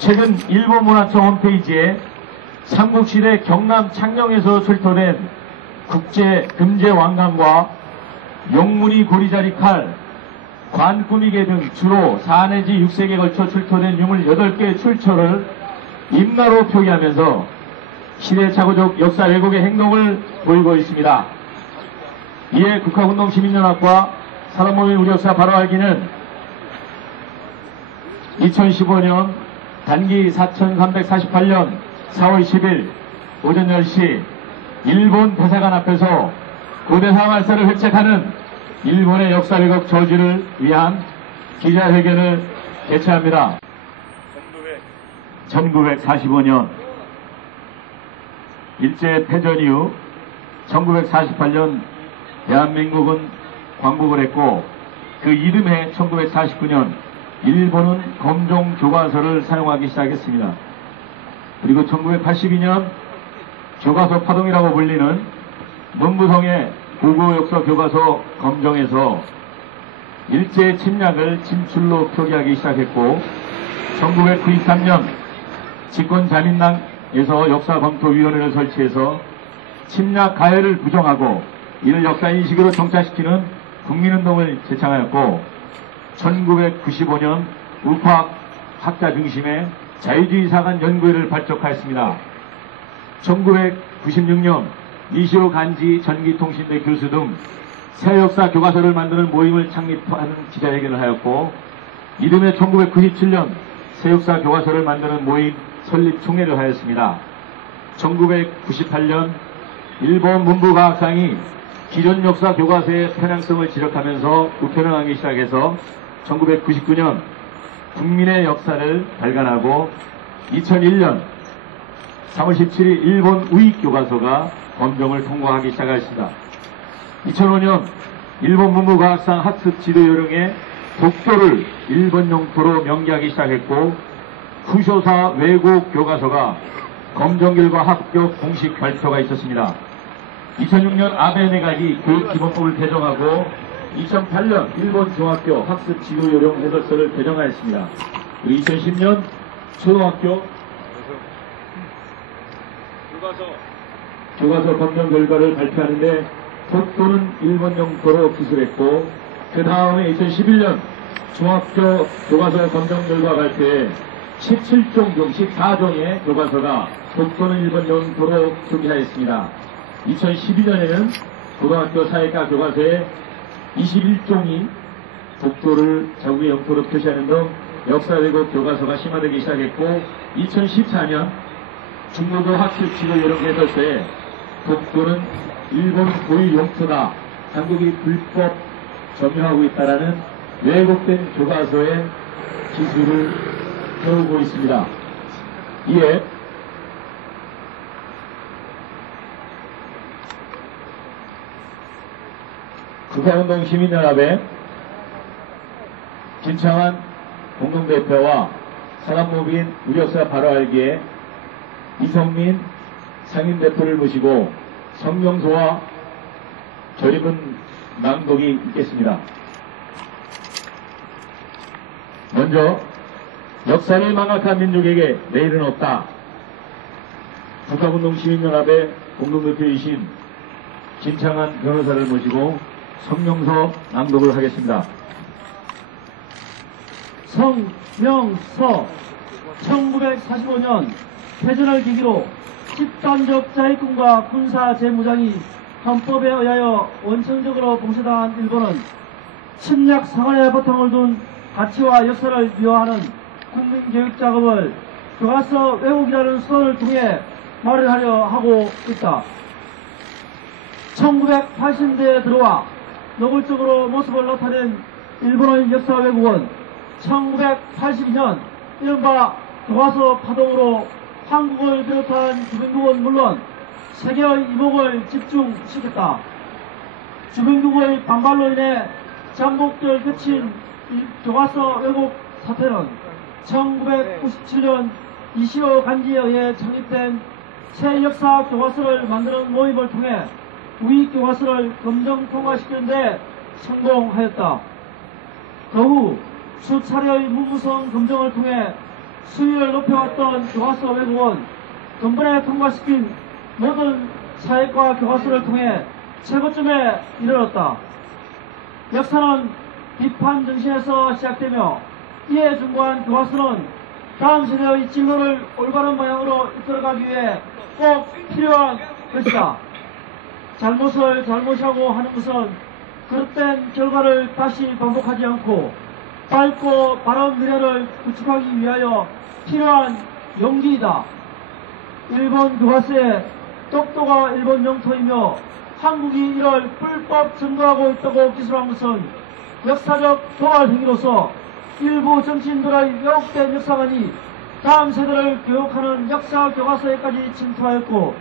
최근 일본문화청 홈페이지에 삼국시대 경남 창녕에서 출토된 국제 금제 왕관과 용무늬 고리자리 칼, 관꾸미개 등 주로 4 내지 6세기에 걸쳐 출토된 유물 8개 출처를 임나로 표기하면서 시대착오적 역사 왜곡의 행동을 보이고 있습니다. 이에 국가운동 시민연합과 사람모임 우리 역사 바로 알기는 2015년 단기 4348년 4월 10일 오전 10시 일본 대사관 앞에서 고대사 말사를 획책하는 일본의 역사 왜곡 저지를 위한 기자회견을 개최합니다. 1945년 일제 패전 이후 1948년 대한민국은 광복을 했고 그 이듬해 1949년 일본은 검정 교과서를 사용하기 시작했습니다. 그리고 1982년 교과서 파동이라고 불리는 문부성의 고고 역사 교과서 검정에서 일제 침략을 진출로 표기하기 시작했고 1993년 집권자민당에서 역사검토위원회를 설치해서 침략 가해를 부정하고 이를 역사인식으로 정착시키는 국민운동을 제창하였고 1995년 우파 학자 중심의 자유주의 사관 연구회를 발족하였습니다. 1996년 이시오 간지 전기통신대 교수 등 새 역사 교과서를 만드는 모임을 창립하는 기자회견을 하였고 이듬해 1997년 새 역사 교과서를 만드는 모임 설립 총회를 하였습니다. 1998년 일본 문부과학상이 기존 역사 교과서의 편향성을 지적하면서 우편을 하기 시작해서 1999년 국민의 역사를 발간하고 2001년 3월 17일 일본 우익 교과서가 검정을 통과하기 시작하였습니다. 2005년 일본 문부과학상 학습 지도 요령에 독도를 일본 영토로 명기하기 시작했고 후쇼사 외국 교과서가 검정 결과 합격 공식 발표가 있었습니다. 2006년 아베 내각이 교육기본법을 개정하고 2008년 일본 중학교 학습 지도 요령 해설서를 개정하였습니다. 그리고 2010년 초등학교 교과서 검정 결과를 발표하는데 독도는 일본 영토로 기술했고 그 다음에 2011년 중학교 교과서 검정 결과 발표에 17종 중 14종의 교과서가 독도는 일본 영토로 표기하였습니다. 2012년에는 고등학교 사회과 교과서에 21종이 독도를 자국의 영토로 표시하는 등 역사 왜곡 교과서가 심화되기 시작했고 2014년 중국어 학습 지도 여러 해설서에 독도는 일본 고유 영토다. 한국이 불법 점유하고 있다라는 왜곡된 교과서의 기술을 배우고 있습니다. 이에 국가운동 시민연합의 김창환 공동대표와 사람모빈 우리역사 바로 알기에 이성민 상임대표를 모시고 성명서와 절입은 낭독이 있겠습니다. 먼저 역사를 망각한 민족에게 내일은 없다. 국가운동 시민연합의 공동대표이신 김창환 변호사를 모시고 성명서 낭독을 하겠습니다. 성명서 1945년 패전을 계기로 집단적 자익군과 군사 재무장이 헌법에 의하여 원천적으로 봉쇄당한 일본은 침략 사관의 바탕을 둔 가치와 역사를 미화하는 국민교육 작업을 교과서 왜곡이라는 수단을 통해 마련하려 하고 있다. 1980년대에 들어와 노골적으로 모습을 나타낸 일본의 역사 왜곡은 1982년 이른바 교과서 파동으로 한국을 비롯한 주변국은 물론 세계의 이목을 집중시켰다. 주변국의 반발로 인해 장복절 거친 교과서 왜곡 사태는 1997년 이시오 간지에 의해 창립된 새 역사 교과서를 만드는 모임을 통해 우리 교과서를 검정 통과시키는데 성공하였다. 그후 수차례의 문무성 검정을 통해 수위를 높여왔던 교과서 외국은 근본에 통과시킨 모든 사회과 교과서를 통해 최고점에 이르렀다. 역사는 비판 정신에서 시작되며 이에 중고한 교과서는 다음 세대의 진로를 올바른 방향으로 이끌어가기 위해 꼭 필요한 것이다. 잘못을 잘못이라고 하는 것은 그릇된 결과를 다시 반복하지 않고 밝고 바른 미래를 구축하기 위하여 필요한 용기이다. 일본 교과서에 독도가 일본 영토이며 한국이 이를 불법 점거하고 있다고 기술한 것은 역사적 도발 행위로서 일부 정치인들의 왜곡된 역사관이 다음 세대를 교육하는 역사 교과서에까지 침투하였고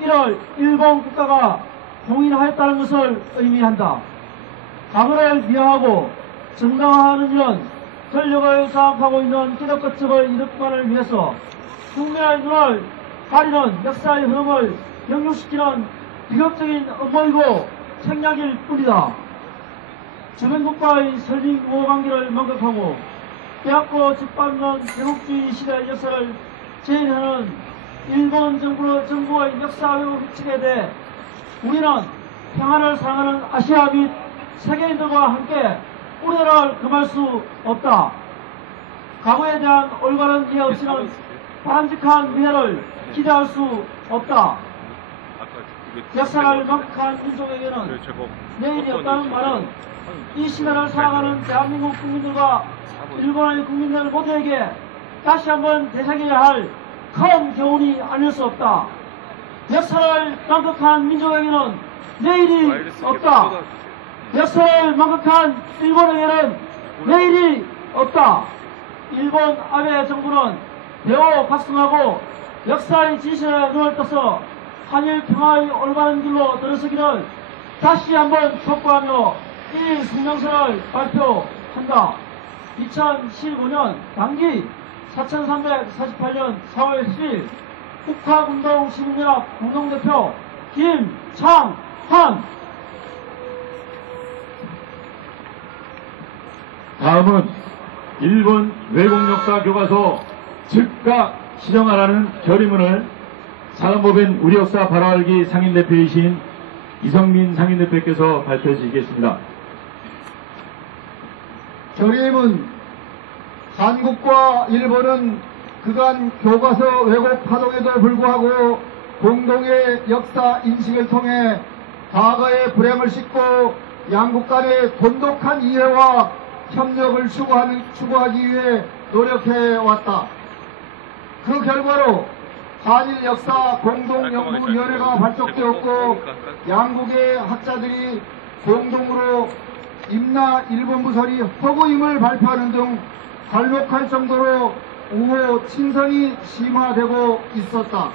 이를 일본 국가가 공인하였다는 것을 의미한다. 과거를 미화하고 정당화하는 일은 권력을 장악하고 있는 기독교 측의 이득만을 위해서 국민의 눈을 가리는 역사의 흐름을 영육시키는 비극적인 음모이고 책략일 뿐이다. 주변국가의 설립 우호관계를 망각하고 빼앗고 짓밟는 제국주의 시대의 역사를 제인하는 일본 정부, 정부의 역사 왜곡 획칙에 대해 우리는 평화를 사랑하는 아시아 및 세계인들과 함께 우려를 금할 수 없다. 과거에 대한 올바른 이해 없이는 바람직한 미래를 기대할 수 없다. 역사를 망각한 민족에게는 내일이 없다는 말은 이 시대를 살아가는 대한민국 국민들과 일본의 국민들 모두에게 다시 한번 되새겨야 할 큰 교훈이 아닐 수 없다. 역사를 망각한 민족에게는 내일이 없다. 역사를 망각한 일본에게는 내일이 없다. 일본 아베 정부는 대호 각성하고 역사의 진실에 눈을 떠서 한일 평화의 올바른 길로 들어서기를 다시 한번 촉구하며 이 성명서를 발표한다. 2015년 당기 4348년 4월 10일 국화운동 시민연합 공동대표 김창환 다음은 일본 외국역사 교과서 즉각 시정하라는 결의문을 사단법인 우리 역사 바라알기 상임대표이신 이성민 상임대표께서 발표해 주시겠습니다. 결의문 한국과 일본은 그간 교과서 왜곡 파동에도 불구하고 공동의 역사 인식을 통해 과거의 불행을 씻고 양국 간의 돈독한 이해와 협력을 추구하는, 추구하기 위해 노력해 왔다. 그 결과로 한일 역사 공동연구위원회가 발족되었고 양국의 학자들이 공동으로 임나 일본 부설이 허구임을 발표하는 등 갈목할 정도로 우호 친선이 심화되고 있었다.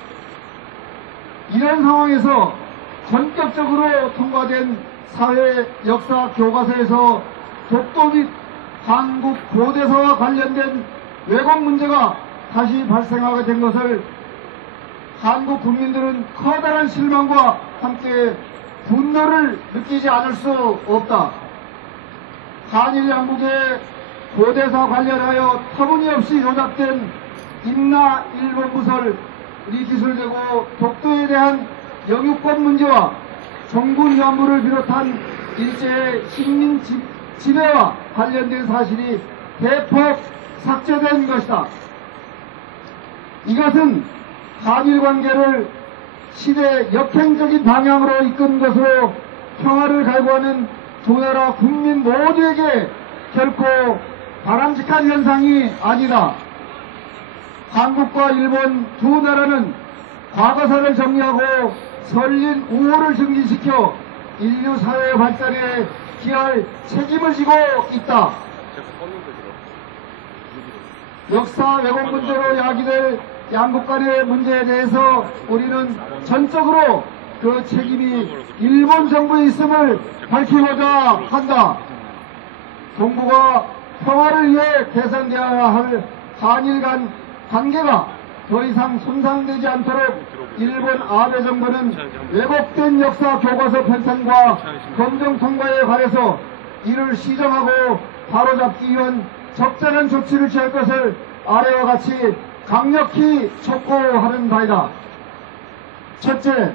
이런 상황에서 전격적으로 통과된 사회 역사 교과서에서 독도 및 한국 고대사와 관련된 왜곡 문제가 다시 발생하게 된 것을 한국 국민들은 커다란 실망과 함께 분노를 느끼지 않을 수 없다. 한일 양국의 고대사 관련하여 터무니없이 조작된 임나 일본 부설이 기술되고 독도에 대한 영유권 문제와 정부 위안부를 비롯한 일제의 식민 지- 지배와 관련된 사실이 대폭 삭제된 것이다. 이것은 한일 관계를 시대 역행적인 방향으로 이끈 것으로 평화를 갈구하는 두 나라 국민 모두에게 결코 바람직한 현상이 아니다. 한국과 일본 두 나라는 과거사를 정리하고 설린 우호를 증진시켜 인류 사회 발전에 기할 책임을 지고 있다. 역사 왜곡 문제로 야기될 양국 간의 문제에 대해서 우리는 전적으로 그 책임이 일본 정부에 있음을 밝히고자 한다. 동북아 평화를 위해 개선되어야 할 한일 간 관계가 더 이상 손상되지 않도록 일본 아베 정부는 왜곡된 역사 교과서 편찬과 검정 통과에 관해서 이를 시정하고 바로잡기 위한 적절한 조치를 취할 것을 아래와 같이 강력히 촉구하는 바이다. 첫째,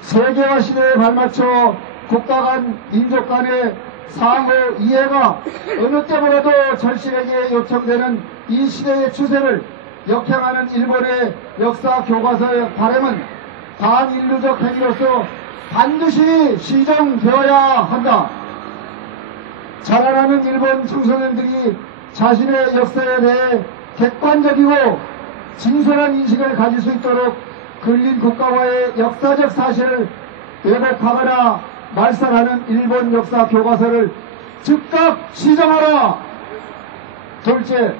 세계화 시대에 발맞춰 국가 간, 민족 간의 상호 이해가 어느 때보다도 절실하게 요청되는 이 시대의 추세를 역행하는 일본의 역사 교과서의 바램은 반인류적 행위로서 반드시 시정되어야 한다. 자라나는 일본 청소년들이 자신의 역사에 대해 객관적이고 진솔한 인식을 가질 수 있도록 근린 국가와의 역사적 사실을 왜곡하거나 말살하는 일본 역사 교과서를 즉각 시정하라. 둘째,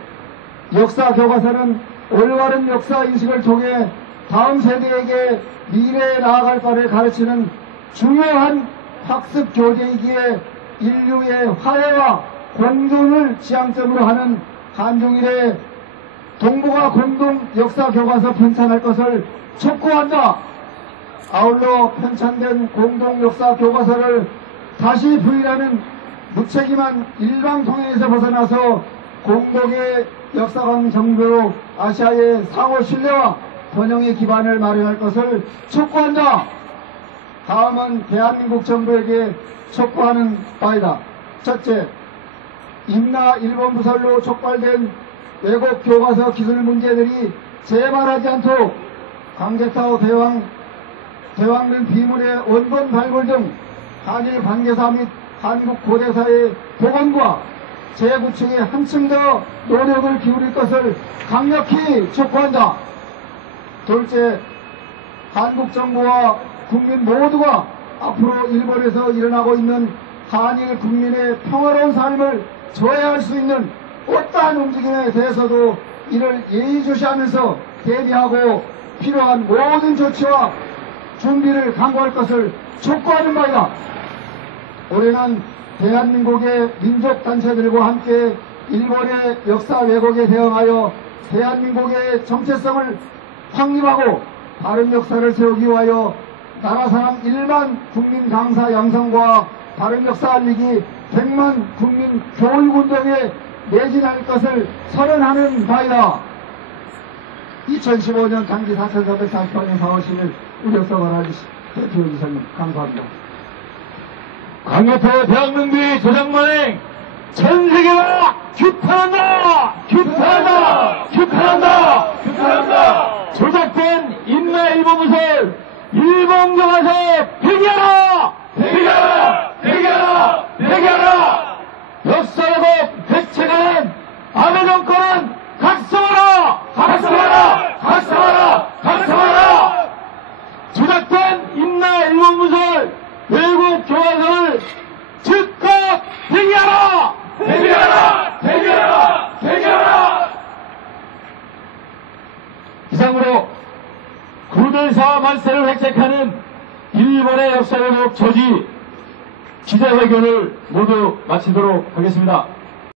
역사 교과서는 올바른 역사 인식을 통해 다음 세대에게 미래에 나아갈 바를 가르치는 중요한 학습 교재이기에 인류의 화해와 공존을 지향점으로 하는 한중일의 동북아 공동 역사 교과서 편찬할 것을 촉구한다. 아울러 편찬된 공동 역사 교과서를 다시 부인하는 무책임한 일방 통행에서 벗어나서 공동의 역사관 정도로 아시아의 상호 신뢰와 번영의 기반을 마련할 것을 촉구한다. 다음은 대한민국 정부에게 촉구하는 바이다. 첫째, 임나 일본 부설로 촉발된 외국 교과서 기술 문제들이 재발하지 않도록 강제타오 대왕, 대왕릉 비문의 원본 발굴 등 한일 관계사 및 한국 고대사의 복원과 재구축에 한층 더 노력을 기울일 것을 강력히 촉구한다. 둘째, 한국 정부와 국민 모두가 앞으로 일본에서 일어나고 있는 한일 국민의 평화로운 삶을 저해할 수 있는 어떠한 움직임에 대해서도 이를 예의주시하면서 대비하고 필요한 모든 조치와 준비를 강구할 것을 촉구하는 바이다. 올해는 대한민국의 민족단체들과 함께 일본의 역사 왜곡에 대응하여 대한민국의 정체성을 확립하고 바른 역사를 세우기 위하여 나라 사람 1만 국민 강사 양성과 바른 역사 알리기 100만 국민 교육 운동에 매진할 것을 선언하는 바이다. 2015년 당기 4348년 4월 10일 아저씨 대표이사님 감사합니다. 강력한 대학릉비 조장만행 전 세계가 규탄한다! 규탄한다! 규탄한다! 규탄한다! 조작된 인나 일본 무설 일본 교과서 폐기하라! 폐기하라! 폐기하라! 폐기하라! 역사 왜곡 대책하는 아베 정권은! 각성하라! 각성하라! 각성하라! 조작된 인나 일본 무설 외국 교과서를 즉각 폐기하라! 폐기하라! 폐기하라! 폐기하라! 이상으로 구대사 만세를 획책하는 일본의 역사 왜곡 저지 기자회견을 마치도록 하겠습니다.